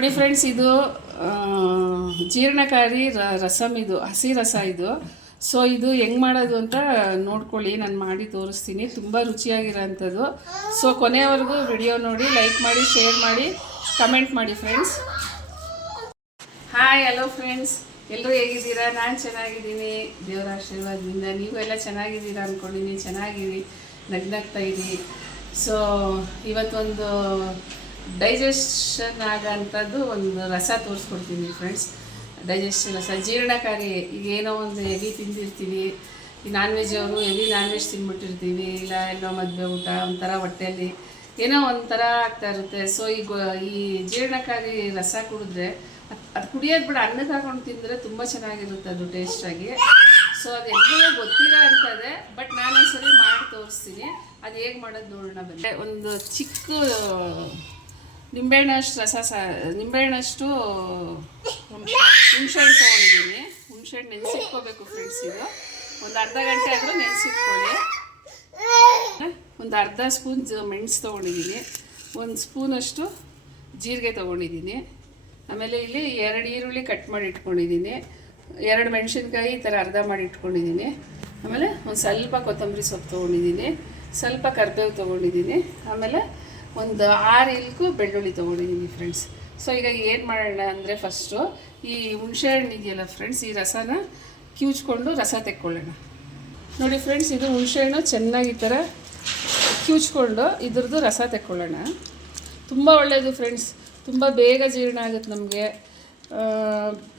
ನೋಡಿ ಫ್ರೆಂಡ್ಸ್, ಇದು ಜೀರ್ಣಕಾರಿ ರಸಮ್ ಇದು, ಹಸಿ ರಸ ಇದು. ಸೊ ಇದು ಹೆಂಗೆ ಮಾಡೋದು ಅಂತ ನೋಡ್ಕೊಳ್ಳಿ, ನಾನು ಮಾಡಿ ತೋರಿಸ್ತೀನಿ. ತುಂಬ ರುಚಿಯಾಗಿರೋಂಥದ್ದು. ಸೊ ಕೊನೆಯವರೆಗೂ ವಿಡಿಯೋ ನೋಡಿ ಲೈಕ್ ಮಾಡಿ ಶೇರ್ ಮಾಡಿ ಕಮೆಂಟ್ ಮಾಡಿ ಫ್ರೆಂಡ್ಸ್ ಹಾಯ್ ಹಲೋ ಫ್ರೆಂಡ್ಸ್ ಎಲ್ಲರೂ ಹೇಗಿದ್ದೀರಾ? ನಾನು ಚೆನ್ನಾಗಿದ್ದೀನಿ. ದೇವರ ಆಶೀರ್ವಾದದಿಂದ ನೀವು ಎಲ್ಲ ಚೆನ್ನಾಗಿದ್ದೀರಾ ಅಂದ್ಕೊಂಡಿದ್ದೀನಿ ಚೆನ್ನಾಗಿರಿ. ನಗ್ನಗ್ತಾ ಇರಿ. ಸೊ ಇವತ್ತೊಂದು ಡೈಜೆಷನ್ ಆಗೋಂಥದ್ದು ಒಂದು ರಸ ತೋರಿಸ್ಕೊಡ್ತೀನಿ ಫ್ರೆಂಡ್ಸ್ ಡೈಜೆಷನ್ ರಸ, ಜೀರ್ಣಕಾರಿ, ಈಗ ಏನೋ ಒಂದು ಹೆವಿ ತಿಂದಿರ್ತೀವಿ ಈ ನಾನ್ ವೆಜ್ ಅವರು ಹೆವಿ ನಾನ್ ವೆಜ್ ತಿಂದ್ಬಿಟ್ಟಿರ್ತೀವಿ ಇಲ್ಲ ಎಲ್ಲೋ ಮದುವೆ ಊಟ, ಒಂಥರ ಹೊಟ್ಟೆಯಲ್ಲಿ ಏನೋ ಒಂಥರ ಆಗ್ತಾ ಇರುತ್ತೆ. ಸೊ ಈಗ ಈ ಜೀರ್ಣಕಾರಿ ರಸ ಕುಡಿದ್ರೆ ಅದು ಕುಡಿಯೋದು ಬಿಡ ಅನ್ನಕ್ಕೆ ಹಾಕೊಂಡು ತಿಂದರೆ ತುಂಬ ಚೆನ್ನಾಗಿರುತ್ತೆ ಅದು ಟೇಸ್ಟಾಗಿ ಸೊ ಅದು ಎಲ್ಲರಿಗೂ ಗೊತ್ತಿರೋ ಅಂತದೆ ಬಟ್ ನಾನು ಸರಿ ಮಾಡಿ ತೋರಿಸ್ತೀನಿ. ಅದು ಹೇಗೆ ಮಾಡೋದು ನೋಡೋಣ ಬನ್ನಿ. ಒಂದು ಚಿಕ್ಕ ನಿಂಬೆಹಣ್ಣಷ್ಟು ರಸ ಸ ನಿಂಬೆಹಣ್ಣಷ್ಟು ಹುಣ್ಸೆಹಣ್ಣು ತೊಗೊಂಡಿದ್ದೀನಿ. ಹುಣ್ಸೆಹಣ್ಣು ನೆನೆಸಿಟ್ಕೋಬೇಕು ಫ್ರೆಂಡ್ಸ್ ಇದು. ಒಂದು ಅರ್ಧ ಗಂಟೆ ಆದರೂ ನೆನೆಸಿಟ್ಕೊಳ್ಳಿ. ಒಂದು ಅರ್ಧ ಸ್ಪೂನ್ ಮೆಣಸು ತೊಗೊಂಡಿದ್ದೀನಿ. ಒಂದು ಸ್ಪೂನಷ್ಟು ಜೀರಿಗೆ ತೊಗೊಂಡಿದ್ದೀನಿ. ಆಮೇಲೆ ಇಲ್ಲಿ ಎರಡು ಈರುಳ್ಳಿ ಕಟ್ ಮಾಡಿ ಇಟ್ಕೊಂಡಿದ್ದೀನಿ. ಎರಡು ಮೆಣಸಿನ್ಕಾಯಿ ಈ ಥರ ಅರ್ಧ ಮಾಡಿ ಇಟ್ಕೊಂಡಿದ್ದೀನಿ. ಆಮೇಲೆ ಒಂದು ಸ್ವಲ್ಪ ಕೊತ್ತಂಬರಿ ಸೊಪ್ಪು ತೊಗೊಂಡಿದ್ದೀನಿ. ಸ್ವಲ್ಪ ಕರ್ಬೇವು ತೊಗೊಂಡಿದ್ದೀನಿ. ಆಮೇಲೆ ಒಂದು ಆರು ಇಲ್ಕು ಬೆಳ್ಳುಳ್ಳಿ ತೊಗೊಂಡಿದ್ದೀನಿ ಫ್ರೆಂಡ್ಸ್ ಸೊ ಈಗ ಏನು ಮಾಡೋಣ ಅಂದರೆ ಫಸ್ಟು ಈ ಹುಣಸೆಹಣ್ಣು ಇದೆಯಲ್ಲ ಫ್ರೆಂಡ್ಸ್ ಈ ರಸನ ಕಿವುಚ್ಕೊಂಡು ರಸ ತೆಕ್ಕೊಳ್ಳೋಣ. ನೋಡಿ ಫ್ರೆಂಡ್ಸ್ ಇದು ಹುಣಸೆಹಣ್ಣು ಚೆನ್ನಾಗಿ ಈ ಥರ ಕಿವುಚ್ಕೊಂಡು ಇದ್ರದ್ದು ರಸ ತೆಕ್ಕೊಳ್ಳೋಣ. ತುಂಬ ಒಳ್ಳೆಯದು ಫ್ರೆಂಡ್ಸ್ ತುಂಬ ಬೇಗ ಜೀರ್ಣ ಆಗುತ್ತೆ ನಮಗೆ.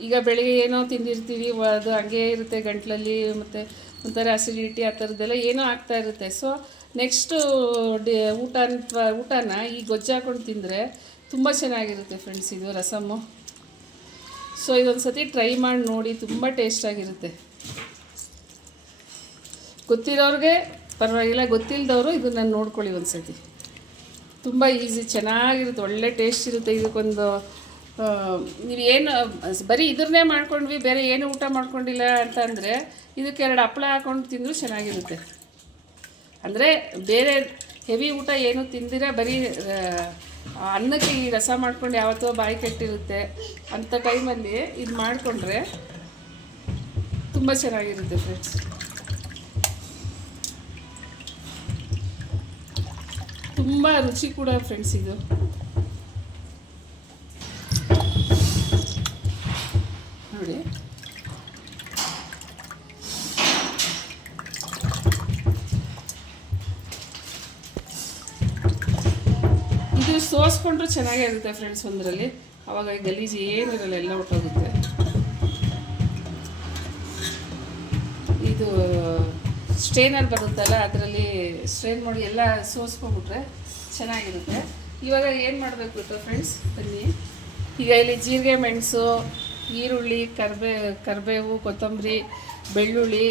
ಈಗ ಬೆಳಿಗ್ಗೆ ಏನೋ ತಿಂದಿರ್ತೀವಿ ಅದು ಹಂಗೆ ಇರುತ್ತೆ ಗಂಟ್ಲಲ್ಲಿ, ಮತ್ತು ಒಂಥರ ಅಸಿಡಿಟಿ ಆ ಥರದ್ದೆಲ್ಲ ಏನೋ ಆಗ್ತಾ ಇರುತ್ತೆ. ಸೊ ನೆಕ್ಸ್ಟು ಡಿ ಊಟ ಊಟನ ಈ ಗೊಜ್ಜು ಹಾಕೊಂಡು ತಿಂದರೆ ತುಂಬ ಚೆನ್ನಾಗಿರುತ್ತೆ ಫ್ರೆಂಡ್ಸ್ ಇದು ರಸಮ್ಮು. ಸೊ ಇದೊಂದು ಸತಿ ಟ್ರೈ ಮಾಡಿ ನೋಡಿ ತುಂಬ ಟೇಸ್ಟಾಗಿರುತ್ತೆ ಗೊತ್ತಿರೋರಿಗೆ ಪರವಾಗಿಲ್ಲ ಗೊತ್ತಿಲ್ಲದವರು ಇದನ್ನು ನೋಡ್ಕೊಳ್ಳಿ ಒಂದು ಸತಿ ತುಂಬ ಈಸಿ ಚೆನ್ನಾಗಿರುತ್ತೆ, ಒಳ್ಳೆ ಟೇಸ್ಟ್ ಇರುತ್ತೆ ಇದಕ್ಕೊಂದು ನೀವು ಏನು, ಬರೀ ಇದನ್ನೇ ಮಾಡ್ಕೊಂಡ್ವಿ, ಬೇರೆ ಏನು ಊಟ ಮಾಡ್ಕೊಂಡಿಲ್ಲ ಅಂತ ಅಂದರೆ ಇದಕ್ಕೆ ಎರಡು ಹಪ್ಪಳ ಹಾಕೊಂಡು ತಿಂದರೂ ಚೆನ್ನಾಗಿರುತ್ತೆ. ಅಂದರೆ ಬೇರೆ ಹೆವಿ ಊಟ ಏನು ತಿಂದಿರ ಬರೀ ಅನ್ನಕ್ಕೆ ಈ ರಸ ಮಾಡ್ಕೊಂಡು ಯಾವತ್ತೋ ಬಾಯಿ ಕೆಟ್ಟಿರುತ್ತೆ ಅಂಥ ಟೈಮಲ್ಲಿ ಇದು ಮಾಡಿಕೊಂಡ್ರೆ ತುಂಬ ಚೆನ್ನಾಗಿರುತ್ತೆ ಫ್ರೆಂಡ್ಸ್ ತುಂಬ ರುಚಿ ಕೂಡ ಫ್ರೆಂಡ್ಸ್ ಇದು ನೋಡಿ ಇದು ಚೆನ್ನಾಗೇ ಇರುತ್ತೆ ಫ್ರೆಂಡ್ಸ್ ಒಂದರಲ್ಲಿ. ಅವಾಗ ಗಲೀಜು ಏನಿರಲ್ಲ ಎಲ್ಲ ಹೊಟ್ಟೋಗುತ್ತೆ ಇದು ಸ್ಟ್ರೇನರ್ ಬರುತ್ತಲ್ಲ, ಅದರಲ್ಲಿ ಸ್ಟ್ರೇನ್ ಮಾಡಿ ಎಲ್ಲ ಸೋಸ್ಕೊಂಡ್ಬಿಟ್ರೆ ಚೆನ್ನಾಗಿರುತ್ತೆ. ಇವಾಗ ಏನು ಮಾಡಬೇಕು ಗೊತ್ತಾ ಫ್ರೆಂಡ್ಸ್ ಬನ್ನಿ. ಈಗ ಇಲ್ಲಿ ಜೀರಿಗೆ ಮೆಣಸು, ಈರುಳ್ಳಿ, ಕರ್ಬೇ, ಕರಿಬೇವು, ಕೊತ್ತಂಬರಿ, ಬೆಳ್ಳುಳ್ಳಿ,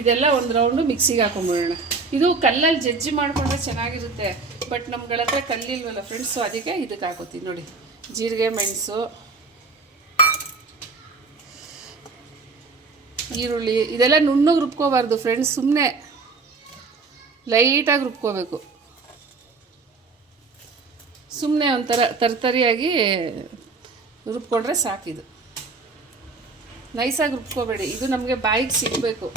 ಇದೆಲ್ಲ ಒಂದು ರೌಂಡು ಮಿಕ್ಸಿಗೆ ಹಾಕೊಂಡ್ಬಿಡೋಣ ಇದು ಕಲ್ಲಲ್ಲಿ ಜಜ್ಜಿ ಮಾಡಿಕೊಂಡ್ರೆ ಚೆನ್ನಾಗಿರುತ್ತೆ. ಬಟ್ ನಮ್ಗಳ ಹತ್ರ ಕಲ್ಲಿಲ್ವಲ್ಲ ಫ್ರೆಂಡ್ಸ್ ಅದಕ್ಕೆ ಇದಕ್ಕೆ ಹಾಕೋತೀನಿ ನೋಡಿ. ಜೀರಿಗೆ, ಮೆಣಸು, ಈರುಳ್ಳಿ, ಇದೆಲ್ಲ ನುಣ್ಣಗೆ ರುಬ್ಕೋಬಾರ್ದು ಫ್ರೆಂಡ್ಸ್ ಸುಮ್ಮನೆ ಲೈಟಾಗಿ ರುಬ್ಕೋಬೇಕು. ಸುಮ್ಮನೆ ಒಂಥರ ತರ್ತರಿಯಾಗಿ ರುಬ್ಕೊಂಡ್ರೆ ಸಾಕಿದು ನೈಸಾಗಿ ರುಬ್ಕೋಬೇಡಿ. ಇದು ನಮಗೆ ಬಾಯಿಗೆ ಸಿಗಬೇಕು.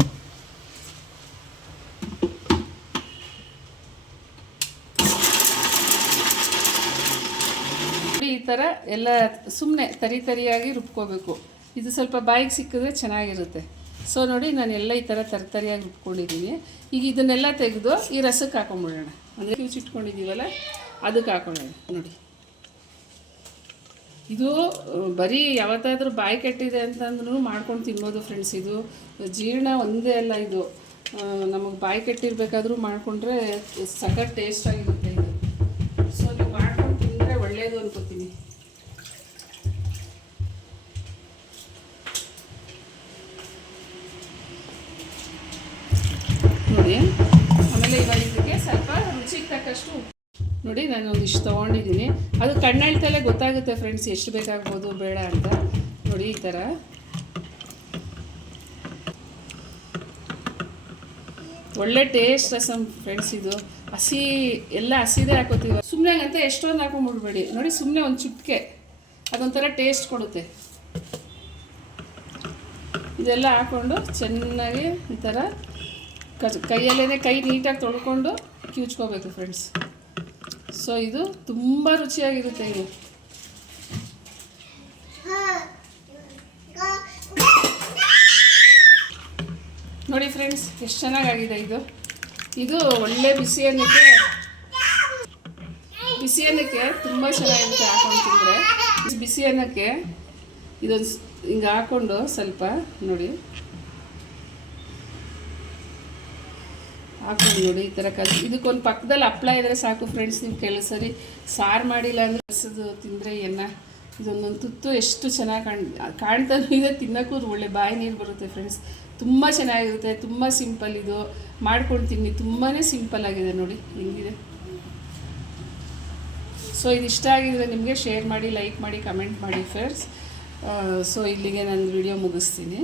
ಥರ ಎಲ್ಲ ಸುಮ್ಮನೆ ತರಿ ತರಿಯಾಗಿ ರುಬ್ಕೋಬೇಕು. ಇದು ಸ್ವಲ್ಪ ಬಾಯಿಗೆ ಸಿಕ್ಕಿದ್ರೆ ಚೆನ್ನಾಗಿರುತ್ತೆ. ಸೊ ನೋಡಿ ನಾನೆಲ್ಲ ಈ ಥರ ತರಿತರಿಯಾಗಿ ರುಬ್ಕೊಂಡಿದ್ದೀನಿ. ಈಗ ಇದನ್ನೆಲ್ಲ ತೆಗೆದು ಈ ರಸಕ್ಕೆ ಹಾಕೊಂಡ್ಬಿಡೋಣ ಅಂದರೆ ಕಿವುಚಿಟ್ಕೊಂಡಿದ್ದೀವಲ್ಲ ಅದಕ್ಕೆ ಹಾಕೊಳ್ಳೋಣ ನೋಡಿ. ಇದು ಬರೀ ಯಾವತ್ತಾದರೂ ಬಾಯಿ ಕೆಟ್ಟಿದೆ ಅಂತಂದ್ರೂ ಮಾಡ್ಕೊಂಡು ತಿನ್ಬೋದು ಫ್ರೆಂಡ್ಸ್ ಇದು ಜೀರ್ಣ ಒಂದೇ ಅಲ್ಲ ಇದು. ನಮಗೆ ಬಾಯಿ ಕೆಟ್ಟಿರಬೇಕಾದ್ರೂ ಮಾಡಿಕೊಂಡ್ರೆ ಸಖತ್ ಟೇಸ್ಟ್ ಆಗಿರುತ್ತೆ ಇದು ಸೊ ನೀವು ಮಾಡ್ಕೊಂಡು ತಿಂದರೆ ಒಳ್ಳೆಯದು ಅನ್ಕೋತೀನಿ ನೋಡಿ. ಆಮೇಲೆ ಇವಾಗ ಇದಕ್ಕೆ ಸ್ವಲ್ಪ ರುಚಿಗೆ ತಕ್ಕಷ್ಟು ನೋಡಿ ನಾನು ಒಂದಿಷ್ಟು ತೊಗೊಂಡಿದ್ದೀನಿ. ಅದು ಕಣ್ಣಳ್ತಲೇ ಗೊತ್ತಾಗುತ್ತೆ ಫ್ರೆಂಡ್ಸ್, ಎಷ್ಟು ಬೇಕಾಗ್ಬೋದು, ಬೇಡ ಅಂತ. ನೋಡಿ, ಈ ಥರ. ಒಳ್ಳೆ ಟೇಸ್ಟ್ ರಸಮ್ ಫ್ರೆಂಡ್ಸ್ ಇದು. ಹಸಿ, ಎಲ್ಲ ಹಸಿದೇ ಹಾಕೋತೀವಿ. ಸುಮ್ಮನೆ ಅಂತ ಎಷ್ಟೊಂದು ಹಾಕೊಂಡ್ಬಿಡ್ಬೇಡಿ ನೋಡಿ ಸುಮ್ಮನೆ ಒಂದು ಚುಟ್ಕೆ. ಅದೊಂಥರ ಟೇಸ್ಟ್ ಕೊಡುತ್ತೆ. ಇದೆಲ್ಲ ಹಾಕ್ಕೊಂಡು ಚೆನ್ನಾಗಿ ಈ ಥರ ಕ ಕೈಯಲ್ಲೇ ಕೈ ನೀಟಾಗಿ ತೊಳ್ಕೊಂಡು ಕಿವುಚ್ಕೋಬೇಕು ಫ್ರೆಂಡ್ಸ್ ಸೊ ಇದು ತುಂಬ ರುಚಿಯಾಗಿರುತ್ತೆ ಇದು. ನೋಡಿ ಫ್ರೆಂಡ್ಸ್ ಎಷ್ಟು ಚೆನ್ನಾಗಾಗಿದೆ ಇದು. ಇದು ಒಳ್ಳೆ ಬಿಸಿ ಅನ್ನಕ್ಕೆ ಬಿಸಿ ಅನ್ನಕ್ಕೆ ತುಂಬ ಚೆನ್ನಾಗಿರುತ್ತೆ ಹಾಕೊಂಡು ತಿಂದರೆ. ಬಿಸಿ ಅನ್ನಕ್ಕೆ ಇದೊಂದು ಹಿಂಗೆ ಹಾಕ್ಕೊಂಡು ಸ್ವಲ್ಪ ನೋಡಿ. ಹಾಕೊಂಡು ನೋಡಿ ಈ ಥರ ಕಲ್ ಇದಕ್ಕೊಂದು ಪಕ್ಕದಲ್ಲಿ ಹಪ್ಳ ಇದ್ದರೆ ಸಾಕು ಫ್ರೆಂಡ್ಸ್ ನೀವು ಕೆಲವು ಸರಿ, ಸಾರು ಮಾಡಿಲ್ಲ ಅಂದರೆ ಹಸದು ತಿಂದರೆ ಎನ್ನ ಇದೊಂದೊಂದು ತುತ್ತು ಎಷ್ಟು ಚೆನ್ನಾಗಿ ಕಾಣ್ ಕಾಣ್ತಾ ಇದೆ, ತಿನ್ನೋಕ್ಕೂ ಒಳ್ಳೆ ಬಾಯಿ ನೀರು ಬರುತ್ತೆ ಫ್ರೆಂಡ್ಸ್ ತುಂಬ ಚೆನ್ನಾಗಿರುತ್ತೆ, ತುಂಬ ಸಿಂಪಲ್ ಇದು. ಮಾಡ್ಕೊಂಡು ತಿನ್ನಿ ತುಂಬಾ ಸಿಂಪಲ್ ಆಗಿದೆ ನೋಡಿ, ಹೆಂಗಿದೆ? ಸೊ ಇದು ಇಷ್ಟ ಆಗಿದ್ರೆ ನಿಮಗೆ ಶೇರ್ ಮಾಡಿ ಲೈಕ್ ಮಾಡಿ ಕಮೆಂಟ್ ಮಾಡಿ ಫ್ರೆಂಡ್ಸ್ ಸೊ ಇಲ್ಲಿಗೆ ನಾನು ವಿಡಿಯೋ ಮುಗಿಸ್ತೀನಿ.